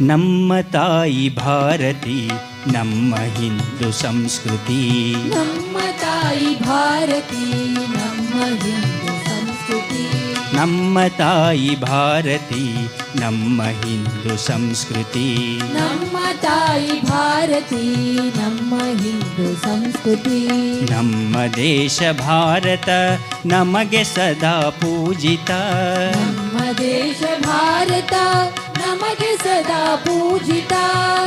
ನಮ್ಮ ತಾಯಿ ಭಾರತಿ ನಮ್ಮ ಹಿಂದೂ ಸಂಸ್ಕೃತಿ ನಮ್ಮ ತಾಯಿ ಭಾರತಿ ನಮ್ಮ ಹಿಂದೂ ಸಂಸ್ಕೃತಿ ನಮ್ಮ ತಾಯಿ ಭಾರತಿ ನಮ್ಮ ಹಿಂದೂ ಸಂಸ್ಕೃತಿ ನಮ್ಮ ತಾಯಿ ಭಾರತಿ ನಮ್ಮ ಹಿಂದೂ ಸಂಸ್ಕೃತಿ ನಮ್ಮ ದೇಶ ಭಾರತ ನಮಗೆ ಸದಾ ಪೂಜಿತ ನಮ್ಮ ದೇಶ ಭಾರತ ನಮಗೆ ಸದಾ ಪೂಜಿತ.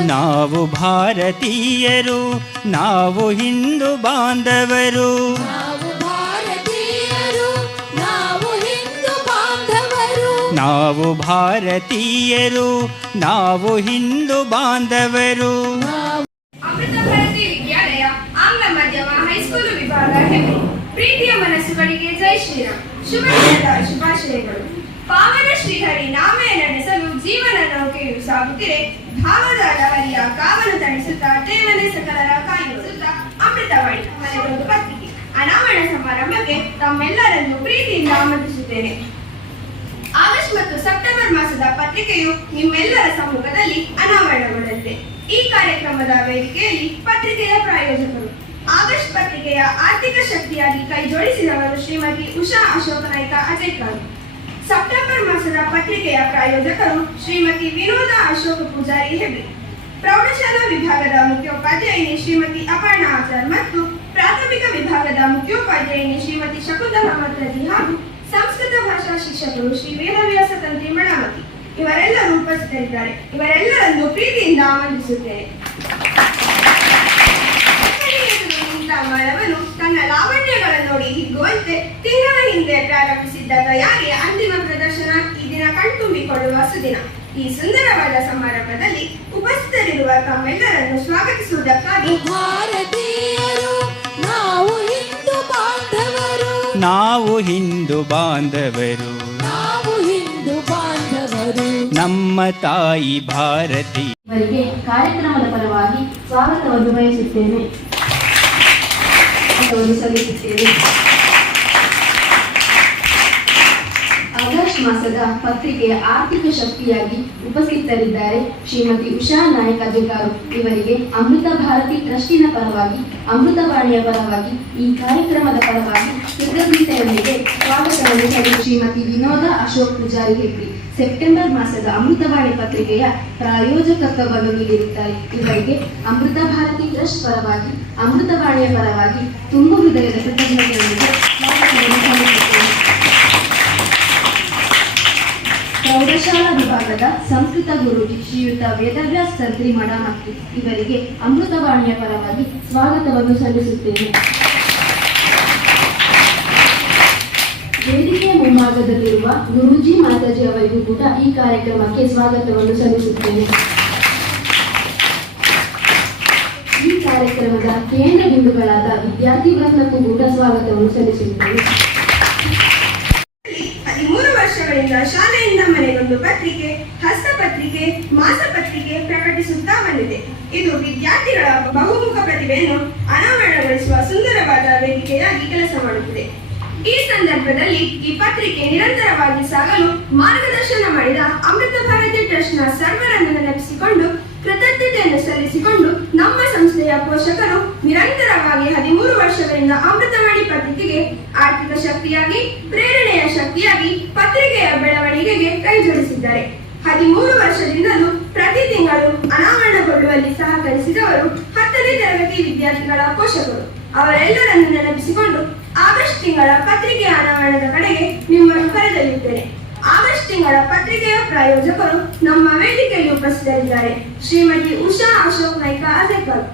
ನಾವು ಭಾರತೀಯರು ನಾವು ಹಿಂದೂ ಬಾಂಧವರು. ನಾವು ಭಾರತೀಯರು ನಾವು ಹಿಂದೂ ಬಾಂಧವರು. ನಾವು ಭಾರತೀಯರು ನಾವು ಹಿಂದೂ ಬಾಂಧವರು. ನಾವು ಅಮೃತ ಭಾರತಿ ವಿದ್ಯಾಲಯ ಆಂಗ್ಲ ಮಾಧ್ಯಮ ಹೈಸ್ಕೂಲು ವಿಭಾಗ ಹೆಮ್ಮೆ. ಪ್ರೀತಿಯ ಮನಸ್ಸುಗಳಿಗೆ ಜೈ ಶ್ರೀರಾಮ್. ಶುಭ ಶುಭಾಶಯಗಳು. ಪಾವನ ಶ್ರೀಹರಿ ನಾಮಯ ನಡೆಸಲು ಜೀವನ ನೌಕೆಯು ಸಾಗುತ್ತಿದೆ. ಭಾವದ ಲಹರಿಯ ಕಾವಲು ತಣಿಸುತ್ತಾ ಠೇವಣಿ ಸಕಲರ ಕಾಯಿಸುತ್ತಾ ಅಮೃತವಾಣಿ ಮನೆಗೊಂದು ಪತ್ರಿಕೆ. ಅನಾವರಣ ಸಮಾರಂಭಕ್ಕೆ ತಮ್ಮೆಲ್ಲರನ್ನು ಪ್ರೀತಿಯಿಂದ ಆಮಂತ್ರಿಸುತ್ತೇನೆ. ಆಗಸ್ಟ್ ಮತ್ತು ಸೆಪ್ಟೆಂಬರ್ ಮಾಸದ ಪತ್ರಿಕೆಯು ನಿಮ್ಮೆಲ್ಲರ ಸಮ್ಮುಖದಲ್ಲಿ ಅನಾವರಣಗೊಳ್ಳಲಿದೆ ಈ ಕಾರ್ಯಕ್ರಮದ ವೇದಿಕೆಯಲ್ಲಿ ಪತ್ರಿಕೆಯ ಪ್ರಾಯೋಜಕರು. ಆಗಸ್ಟ್ ಪತ್ರಿಕೆಯ ಆರ್ಥಿಕ ಶಕ್ತಿಯಾಗಿ ಕೈಜೋಡಿಸಿದವರು ಶ್ರೀಮತಿ ಉಷಾ ಅಶೋಕ ನಾಯ್ಕ ಅಜಯ್ಕರ್ ಸೆಪ್ಟೆಂಬರ್ ಮಾಸದ ಪತ್ರಿಕೆಯ ಪ್ರಾಯೋಜಕರು ಶ್ರೀಮತಿ ವಿನೋದ ಅಶೋಕ ಪೂಜಾರಿ ಹೆಬ್ರಿ ಪ್ರೌಢಶಾಲಾ ವಿಭಾಗದ ಮುಖ್ಯೋಪಾಧ್ಯಾಯಿನಿ ಶ್ರೀಮತಿ ಅಪರ್ಣ ಆಚಾರ್ ಮತ್ತು ಪ್ರಾಥಮಿಕ ವಿಭಾಗದ ಮುಖ್ಯೋಪಾಧ್ಯಾಯಿನಿ ಶ್ರೀಮತಿ ಶಕುಂತಲಾ ಮತ್ರಜಿ ಹಾಗೂ ಸಂಸ್ಕೃತ ಭಾಷಾ ಶಿಕ್ಷಕರು ಶ್ರೀ ವೇದವ್ಯಾಸ ತಂತ್ರಿ ಮಣಾವತಿ. ಇವರೆಲ್ಲರೂ ಉಪಸ್ಥಿತರಿದ್ದಾರೆ. ಇವರೆಲ್ಲರನ್ನು ಪ್ರೀತಿಯಿಂದ ಆಮಂತ್ರಿಸುತ್ತೇನೆ. ತನ್ನ ಲಾವಣ್ಯಗಳನ್ನು ನೋಡಿ ಹಿಗ್ಗುವಂತೆ ತಿಂಗಳ ಹಿಂದೆ ಪ್ರಾರಂಭಿಸಿದ್ದ ತಯಾರಿ ಅಂತಿಮ ಪ್ರದರ್ಶನ ಈ ದಿನ ಕಣ್ತುಂಬಿಕೊಳ್ಳುವ ಸುದಿನ. ಈ ಸುಂದರವಾದ ಸಮಾರಂಭದಲ್ಲಿ ಉಪಸ್ಥಿತರಿರುವ ತಮ್ಮೆಲ್ಲರನ್ನು ಸ್ವಾಗತಿಸುವುದಕ್ಕಾಗಿ ಭಾರತೀಯರು ನಾವು ಹಿಂದೂ ಬಾಂಧವರು. ನಾವು ಹಿಂದೂ ಬಾಂಧವರು. ನಾವು ಹಿಂದೂ ಬಾಂಧವರು. ನಮ್ಮ ತಾಯಿ ಭಾರತಿ. ಕಾರ್ಯಕ್ರಮದ ಪರವಾಗಿ ಸ್ವಾಗತವನ್ನು ಬಯಸುತ್ತೇನೆ. ಸ್ವಾಗತವನ್ನು ಸಲ್ಲಿಸುತ್ತೇವೆ ಆಗಸ್ಟ್ ಮಾಸದ ಪತ್ರಿಕೆಯ ಆರ್ಥಿಕ ಶಕ್ತಿಯಾಗಿ ಉಪಸ್ಥಿತರಿದ್ದಾರೆ ಶ್ರೀಮತಿ ಉಷಾ ನಾಯಕ್ ಅಧಿಕಾರಿ. ಇವರಿಗೆ ಅಮೃತ ಭಾರತಿ ಟ್ರಸ್ಟಿನ ಪರವಾಗಿ ಅಮೃತವಾಣಿಯ ಪರವಾಗಿ, ಈ ಕಾರ್ಯಕ್ರಮದ ಪರವಾಗಿ ಕೃತಜ್ಞತೆಯೊಂದಿಗೆ ಸಲ್ಲಿಸಿ ಶ್ರೀಮತಿ ವಿನೋದ ಅಶೋಕ್ ಪೂಜಾರಿ ಹೆಗ್ರಿ ಸೆಪ್ಟೆಂಬರ್ ಮಾಸದ ಅಮೃತವಾಣಿ ಪತ್ರಿಕೆಯ ಪ್ರಾಯೋಜಕತ್ವವನ್ನು ನೀಡಿರುತ್ತಾರೆ ಇವರಿಗೆ ಅಮೃತ ಭಾರತಿ ಟ್ರಸ್ಟ್ ಪರವಾಗಿ, ಅಮೃತವಾಣಿಯ ಪರವಾಗಿ ತುಂಬು ಹೃದಯದ ಕೃತಜ್ಞತೆಯೊಂದಿಗೆ ಪ್ರೌಢಶಾಲಾ ವಿಭಾಗದ ಸಂಸ್ಕೃತ ಗುರು ಶ್ರೀಯುತ ವೇದವ್ಯಾಸ್ ತಂತ್ರಿ ಮಠಮಕ್ಕಿ ಇವರಿಗೆ ಅಮೃತವಾಣಿಯ ಪರವಾಗಿ ಸ್ವಾಗತವನ್ನು ಸಲ್ಲಿಸುತ್ತೇನೆ. ವೇದಿಕೆಯ ಮುಂಭಾಗದಲ್ಲಿರುವ ಗುರೂಜಿ ಮಾತಾಜಿ ಅವರಿಗೂ ಕೂಡ ಈ ಕಾರ್ಯಕ್ರಮಕ್ಕೆ ಸ್ವಾಗತವನ್ನು ಸಲ್ಲಿಸುತ್ತೇನೆ. ಈ ಕಾರ್ಯಕ್ರಮದ ಕೇಂದ್ರ ಬಿಂದುಗಳಾದ ವಿದ್ಯಾರ್ಥಿ ವೃಂದಕ್ಕೂ ಕೂಡ ಸ್ವಾಗತವನ್ನು ಸಲ್ಲಿಸುತ್ತೇನೆ. ಹದಿಮೂರು ವರ್ಷಗಳಿಂದ ಶಾಲೆಯಿಂದ ಮನೆಗೊಂದು ಪತ್ರಿಕೆ, ಹಸ್ತಪತ್ರಿಕೆ, ಮಾಸಪತ್ರಿಕೆ ಪ್ರಕಟಿಸುತ್ತಾ ಬಂದಿದೆ. ಇದು ವಿದ್ಯಾರ್ಥಿಗಳ ಬಹುಮುಖ ಪ್ರತಿಭೆಯನ್ನು ಅನಾವರಣಗೊಳಿಸುವ ಸುಂದರವಾದ ವೇದಿಕೆಯಾಗಿ ಕೆಲಸ ಮಾಡುತ್ತಿದೆ. ಈ ಸಂದರ್ಭದಲ್ಲಿ ಈ ಪತ್ರಿಕೆ ನಿರಂತರವಾಗಿ ಸಾಗಲು ಮಾರ್ಗದರ್ಶನ ಮಾಡಿದ ಅಮೃತ ಭಾರತಿ ಟ್ರಸ್ಟ್ನ ಸರ್ವರನ್ನು ನೆನಪಿಸಿಕೊಂಡು ಕೃತಜ್ಞತೆಯನ್ನು ಸಲ್ಲಿಸಿಕೊಂಡು ನಮ್ಮ ಸಂಸ್ಥೆಯ ಪೋಷಕರು ನಿರಂತರವಾಗಿ ಹದಿಮೂರು ವರ್ಷಗಳಿಂದ ಅಮೃತವಾಣಿ ಪತ್ರಿಕೆಗೆ ಆರ್ಥಿಕ ಶಕ್ತಿಯಾಗಿ, ಪ್ರೇರಣೆಯ ಶಕ್ತಿಯಾಗಿ, ಪತ್ರಿಕೆಯ ಬೆಳವಣಿಗೆಗೆ ಕೈ ಜೋಡಿಸಿದ್ದಾರೆ. ಹದಿಮೂರು ವರ್ಷದಿಂದಲೂ ಪ್ರತಿ ತಿಂಗಳು ಅನಾವರಣಗೊಳ್ಳುವಲ್ಲಿ ಸಹಕರಿಸಿದವರು ಹತ್ತನೇ ತರಗತಿ ವಿದ್ಯಾರ್ಥಿಗಳ ಪೋಷಕರು. ಅವರೆಲ್ಲರನ್ನು ನೆನಪಿಸಿಕೊಂಡು ಆಗಸ್ಟ್ ತಿಂಗಳ ಪತ್ರಿಕೆಯ ಅನಾವರಣದ ಕಡೆಗೆ ನಿಮ್ಮನ್ನು ಕರೆದಲ್ಲಿದ್ದೇನೆ. ಆಗಸ್ಟ್ ತಿಂಗಳ ಪತ್ರಿಕೆಯ ಪ್ರಾಯೋಜಕರು ನಮ್ಮ ವೇದಿಕೆಯಲ್ಲಿ ಉಪಸ್ಥಿತರಿದ್ದಾರೆ. ಶ್ರೀಮತಿ ಉಷಾ ಅಶೋಕ್ ನಾಯ್ಕ ಅಜೇಕರ್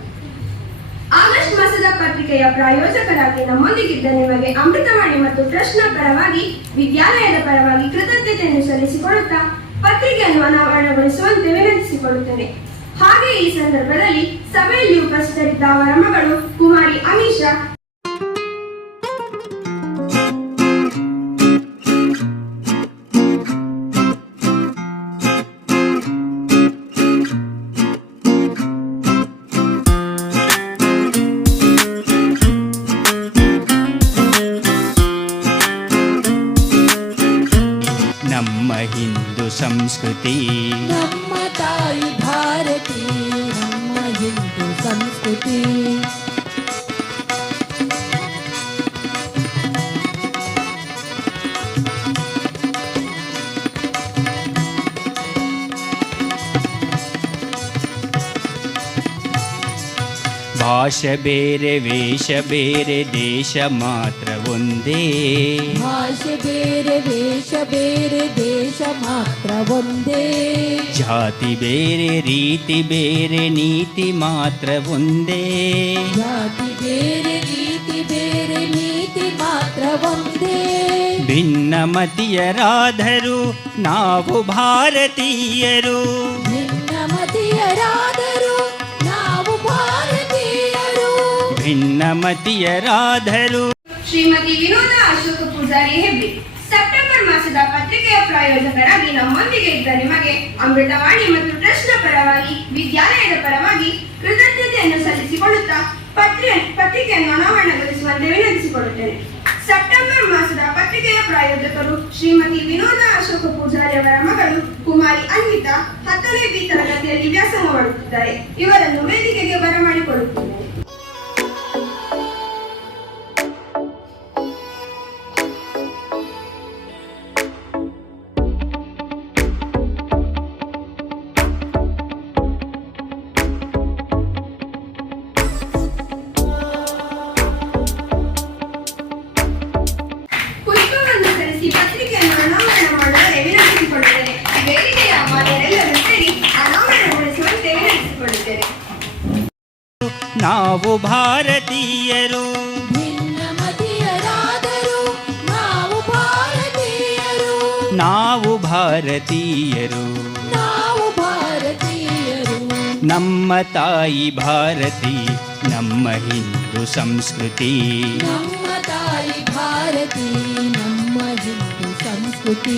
ಆಗಸ್ಟ್ ಮಾಸದ ಪತ್ರಿಕೆಯ ಪ್ರಾಯೋಜಕರಾಗಿ ನಮ್ಮೊಂದಿಗಿದ್ದ ನಿಮಗೆ ಅಮೃತವಾಣಿ ಮತ್ತು ಪ್ರಶ್ನ ಪರವಾಗಿ, ವಿದ್ಯಾಲಯದ ಪರವಾಗಿ ಕೃತಜ್ಞತೆಯನ್ನು ಸಲ್ಲಿಸಿಕೊಳ್ಳುತ್ತಾ ಪತ್ರಿಕೆಯನ್ನು ಅನಾವರಣಗೊಳಿಸುವಂತೆ ವಿನಂತಿಸಿಕೊಳ್ಳುತ್ತೇನೆ. ಹಾಗೆ ಈ ಸಂದರ್ಭದಲ್ಲಿ ಸಭೆಯಲ್ಲಿ ಉಪಸ್ಥಿತರಿದ್ದ ಅವರ ಮಗಳು ಕುಮಾರಿ ಅಮೀಷಾ संस्कृति ब्रह्मतायि भारती ब्रह्म हिन्दु संस्कृति ಭಾಷೆ ಬೇರೆ ವೇಷ ಬೇರೆ ದೇಶ ಮಾತ್ರ ಒಂದೇ ಭಾಷೆ ಬೇರೆ ವೇಷ ಬೇರೆ ದೇಶ ಮಾತ್ರ ಒಂದೇ ಜಾತಿ ಬೇರೆ ರೀತಿ ಬೇರೆ ನೀತಿ ಮಾತ್ರ ಒಂದೇ ಜಾತಿ ಬೇರೆ ರೀತಿ ಬೇರೆ ನೀತಿ ಮಾತ್ರ ಒಂದೇ ಭಿನ್ನಮತಿಯರಾದರೂ ನಾವು ಭಾರತೀಯರು ಭಿನ್ನಮತಿಯರಾದರೂ ಭಿನ್ನಮತಿಯರಾದರೂ ಶ್ರೀಮತಿ ವಿನೋದ ಅಶೋಕ ಪೂಜಾರಿ ಹೆಬ್ಬಿ, ಸೆಪ್ಟೆಂಬರ್ ಮಾಸದ ಪತ್ರಿಕೆಯ ಪ್ರಾಯೋಜಕರಾಗಿ ನಮ್ಮೊಂದಿಗೆ ಇದ್ದ ನಿಮಗೆ ಅಮೃತವಾಣಿ ಮತ್ತು ಟ್ರಸ್ಟ್ನ ಪರವಾಗಿ, ವಿದ್ಯಾಲಯದ ಪರವಾಗಿ ಕೃತಜ್ಞತೆಯನ್ನು ಸಲ್ಲಿಸಿಕೊಳ್ಳುತ್ತಾ ಪತ್ರಿಕೆ ಪತ್ರಿಕೆಯನ್ನು ಅನಾವರಣಗೊಳಿಸುವಂತೆ ವಿನಂತಿಸಿಕೊಳ್ಳುತ್ತೇನೆ. ಸೆಪ್ಟೆಂಬರ್ ಮಾಸದ ಪತ್ರಿಕೆಯ ಪ್ರಾಯೋಜಕರು ಶ್ರೀಮತಿ ವಿನೋದ ಅಶೋಕ ಪೂಜಾರಿ ಅವರ ಮಗಳು ಕುಮಾರಿ ಅನ್ವಿತಾ ಹತ್ತನೇ ಬಿ ತರಗತಿಯಲ್ಲಿ ವ್ಯಾಸಂಗ ಮಾಡುತ್ತಿದ್ದಾರೆ ಇವರನ್ನು ವೇದಿಕೆಗೆ ಬರಮಾಡಿಕೊಳ್ಳುತ್ತಿದ್ದೇನೆ. ನಾವು ಭಾರತೀಯರು ಭಿನ್ನಮತಿಯರಾದರೂ ನಾವು ಭಾರತೀಯರು ನಾವು ಭಾರತೀಯರು ನಾವು ಭಾರತೀಯರು ನಮ್ಮ ತಾಯಿ ಭಾರತಿ ನಮ್ಮ ಹಿಂದೂ ಸಂಸ್ಕೃತಿ ನಮ್ಮ ತಾಯಿ ಭಾರತಿ ನಮ್ಮ ಹಿಂದೂ ಸಂಸ್ಕೃತಿ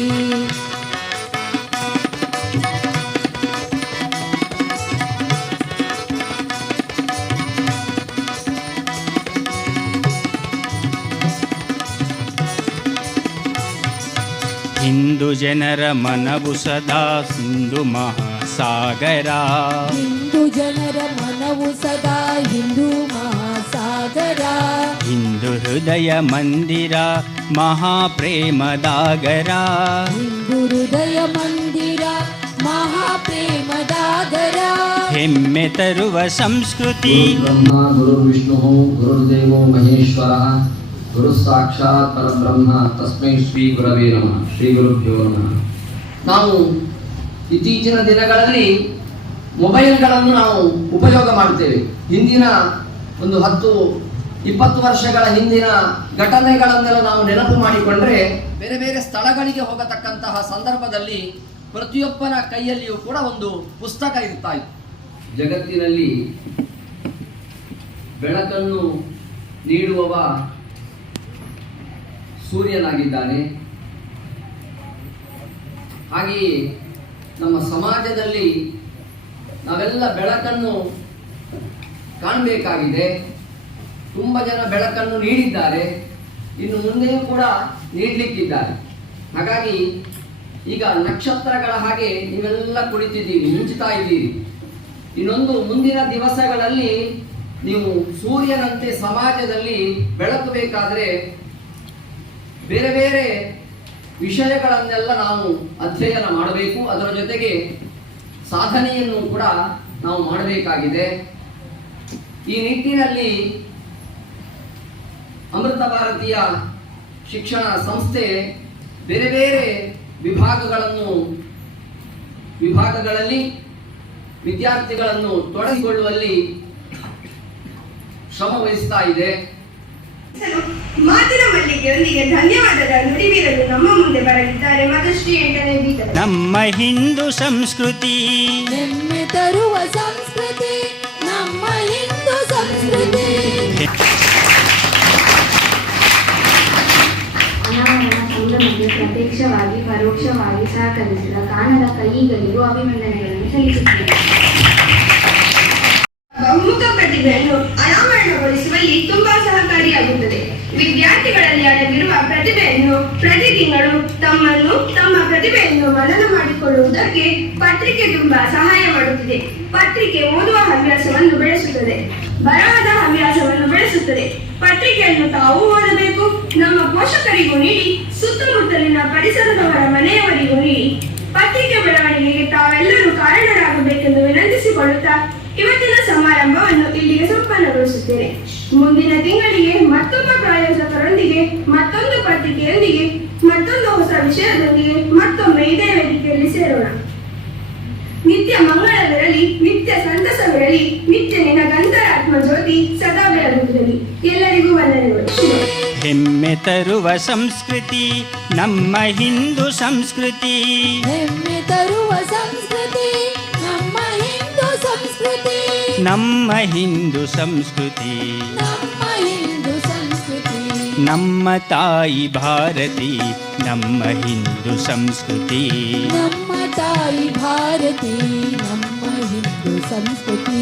जनर मनबु सदा सिन्दु महासागरा। तु जनर मनबु सदा हिन्दु महासागरा। हिन्दु हृदय मन्दिरा महाप्रेम दागरान्दिरा महाप्रेमदागरा हिम्मेतरुव संस्कृति। गुरुविष्णुः गुरुदेवो महेश्वर। ಗುರು ಸಾಕ್ಷಾತ್ ಪರಬ್ರಹ್ಮ ತಸ್ಮೈ ಶ್ರೀ ಗುರವೇ ನಮಃ. ಶ್ರೀ ಗುರುಭ್ಯೋ ನಮಃ. ನಾವು ಇತ್ತೀಚಿನ ದಿನಗಳಲ್ಲಿ ಮೊಬೈಲ್ಗಳನ್ನು ನಾವು ಉಪಯೋಗ ಮಾಡ್ತೇವೆ ಹಿಂದಿನ ಒಂದು ಹತ್ತು, ಇಪ್ಪತ್ತು ವರ್ಷಗಳ ಹಿಂದಿನ ಘಟನೆಗಳನ್ನೆಲ್ಲ ನಾವು ನೆನಪು ಮಾಡಿಕೊಂಡ್ರೆ ಬೇರೆ ಬೇರೆ ಸ್ಥಳಗಳಿಗೆ ಹೋಗತಕ್ಕಂತಹ ಸಂದರ್ಭದಲ್ಲಿ ಪ್ರತಿಯೊಬ್ಬನ ಕೈಯಲ್ಲಿಯೂ ಕೂಡ ಒಂದು ಪುಸ್ತಕ ಇರ್ತಾ ಇತ್ತು. ಜಗತ್ತಿನಲ್ಲಿ ಬೆಳಕನ್ನು ನೀಡುವವ ಸೂರ್ಯನಾಗಿದ್ದಾನೆ. ಹಾಗೆಯೇ ನಮ್ಮ ಸಮಾಜದಲ್ಲಿ ನಾವೆಲ್ಲ ಬೆಳಕನ್ನು ಕಾಣಬೇಕಾಗಿದೆ. ತುಂಬ ಜನ ಬೆಳಕನ್ನು ನೀಡಿದ್ದಾರೆ. ಇನ್ನು ಮುಂದೆಯೂ ಕೂಡ ನೀಡಲಿಕ್ಕಿದ್ದಾರೆ. ಹಾಗಾಗಿ ಈಗ ನಕ್ಷತ್ರಗಳ ಹಾಗೆ ನೀವೆಲ್ಲ ಕುಳಿತಿದ್ದೀರಿ, ಮಿಂಚುತ್ತಾ ಇದ್ದೀರಿ. ಇನ್ನೊಂದು ಮುಂದಿನ ದಿವಸಗಳಲ್ಲಿ ನೀವು ಸೂರ್ಯನಂತೆ ಸಮಾಜದಲ್ಲಿ ಬೆಳಕು ಬೇಕಾದರೆ ಬೇರೆ ಬೇರೆ ವಿಷಯಗಳನ್ನೆಲ್ಲ ನಾವು ಅಧ್ಯಯನ ಮಾಡಬೇಕು. ಅದರ ಜೊತೆಗೆ ಸಾಧನೆಯನ್ನು ಕೂಡ ನಾವು ಮಾಡಬೇಕಾಗಿದೆ. ಈ ನಿಟ್ಟಿನಲ್ಲಿ ಅಮೃತ ಭಾರತೀಯ ಶಿಕ್ಷಣ ಸಂಸ್ಥೆ ಬೇರೆ ಬೇರೆ ವಿಭಾಗಗಳನ್ನು, ವಿಭಾಗಗಳಲ್ಲಿ ವಿದ್ಯಾರ್ಥಿಗಳನ್ನು ತೊಡಗಿಕೊಳ್ಳುವಲ್ಲಿ ಶ್ರಮ ವಹಿಸ್ತಾ ಇದೆ. ಮಾತಿನ ಮಲ್ಲಿಗೆಯೊಂದಿಗೆ ಧನ್ಯವಾದದ ನುಡಿವಿರಲು ನಮ್ಮ ಮುಂದೆ ಬರಲಿದ್ದಾರೆ ಮಧುಶ್ರೀ ಎಂಟನೇ ಬೀದರ್ ನಮ್ಮ ಹಿಂದೂ ಸಂಸ್ಕೃತಿ. ಹೆಮ್ಮೆ ತರುವ ಸಂಸ್ಕೃತಿ ನಮ್ಮ ಹಿಂದೂ ಸಂಸ್ಕೃತಿ. ಅನಾವರಣ ಸಂಭ್ರಮಕ್ಕೆ ಪ್ರತ್ಯಕ್ಷವಾಗಿ ಪರೋಕ್ಷವಾಗಿ ಸಹಕರಿಸಿದ ಕಾಣದ ಕೈಗಳಿಗೂ ಅಭಿನಂದನೆಗಳನ್ನು ಸಲ್ಲಿಸುತ್ತೇನೆ. ಬಹುಮುಖ ಪ್ರತಿಭೆಯನ್ನು ತಮ್ಮೊಳಗಿರುವ ಪ್ರತಿಭೆಯನ್ನು ಪ್ರತಿ ತಿಂಗಳು ತಮ್ಮನ್ನು ತಮ್ಮ ಪ್ರತಿಭೆಯನ್ನು ಮನನ ಮಾಡಿಕೊಳ್ಳುವುದಕ್ಕೆ ಪತ್ರಿಕೆ ತುಂಬಾ ಸಹಾಯ ಮಾಡುತ್ತಿದೆ. ಪತ್ರಿಕೆ ಓದುವ ಹವ್ಯಾಸವನ್ನು ಬೆಳೆಸುತ್ತದೆ. ಬರವಾದ ಹವ್ಯಾಸವನ್ನು ಬೆಳೆಸುತ್ತದೆ. ಪತ್ರಿಕೆಯನ್ನು ತಾವು ಓದಬೇಕು. ನಮ್ಮ ಪೋಷಕರಿಗೂ ನೀಡಿ, ಸುತ್ತಮುತ್ತಲಿನ ಪರಿಸರದವರ ಮನೆಯವರಿಗೂ ನೀಡಿ. ಪತ್ರಿಕೆ ಬೆಳವಣಿಗೆಗೆ ತಾವೆಲ್ಲರೂ ಕಾರಣರಾಗಬೇಕೆಂದು ವಿನಂತಿಸಿಕೊಳ್ಳುತ್ತಾ, ಇವತ್ತಿನ ಸಮಾರಂಭವನ್ನು ಇಲ್ಲಿಗೆ ಸಂಪನ್ನಗೊಳಿಸುತ್ತೇನೆ. ಮುಂದಿನ ತಿಂಗಳಿಗೆ ಮತ್ತೊಬ್ಬ ಪ್ರಾಯೋಜಕರೊಂದಿಗೆ ಮತ್ತೊಂದು ಪತ್ರಿಕೆಯೊಂದಿಗೆ ಮತ್ತೊಂದು ಹೊಸ ವಿಷಯದೊಂದಿಗೆ ಮತ್ತೊಮ್ಮೆ ಇದೇ ವೇದಿಕೆಯಲ್ಲಿ ಸೇರೋಣ. ನಿತ್ಯ ಮಂಗಳವಿರಲಿ ನಿತ್ಯ ಸಂತಸವಿರಲಿ ನಿತ್ಯ ನಿನ ಗಂಧರಾತ್ಮ ಜ್ಯೋತಿ ಸದಾ ಬೆಳಗುತ್ತಿರಲಿ. ಎಲ್ಲರಿಗೂ ವಂದನೆಗಳು. ಹೆಮ್ಮೆ ತರುವ ಸಂಸ್ಕೃತಿ ನಮ್ಮ ಹಿಂದೂ ಸಂಸ್ಕೃತಿ. ಹೆಮ್ಮೆ ತರುವ ಸಂಸ್ಕೃತಿ. ನಮ್ಮ ಹಿಂದೂ ಸಂಸ್ಕೃತಿ ನಮ್ಮ ತಾಯಿ ಭಾರತಿ ನಮ್ಮ ಹಿಂದೂ ಸಂಸ್ಕೃತಿ ನಮ್ಮ ತಾಯಿ ಭಾರತಿ ನಮ್ಮ ಹಿಂದೂ ಸಂಸ್ಕೃತಿ